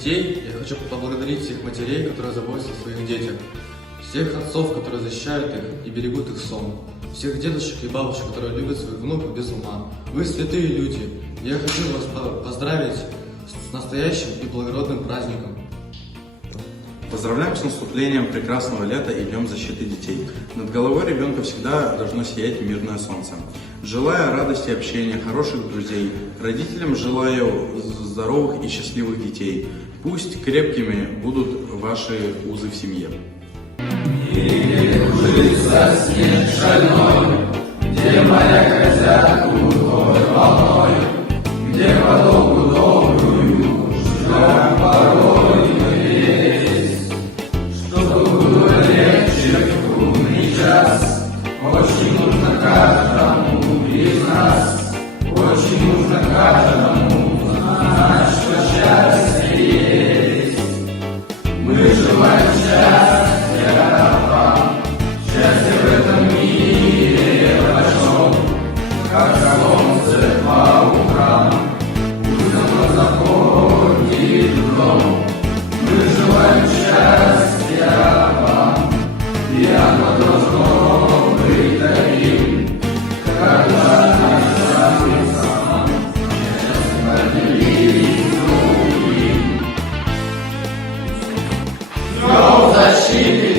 детей, я хочу поблагодарить всех матерей, которые заботятся о своих детях, всех отцов, которые защищают их и берегут их сон, всех дедушек и бабушек, которые любят своих внуков без ума. Вы святые люди. Я хочу вас поздравить с настоящим и благородным праздником. Поздравляем с наступлением прекрасного лета и Днем защиты детей. Над головой ребенка всегда должно сиять мирное солнце. Желаю радости общения, хороших друзей. Родителям желаю здоровых и счастливых детей. Пусть крепкими будут ваши узы в семье. Где моя хозяйку той волной, где подолгу добрую ждем порой мы весь, чтобы было легче в трудный час. Очень нужно каждому из нас, очень нужно каждому знать, что счастье есть. Мы желаем счастья вам, счастья в этом мире большом, как солнце по утрам, пусть оно заходит в дом. Мы желаем счастья вам, и оно должно быть таким, когда мы сами честно поделились другим. Днем защиты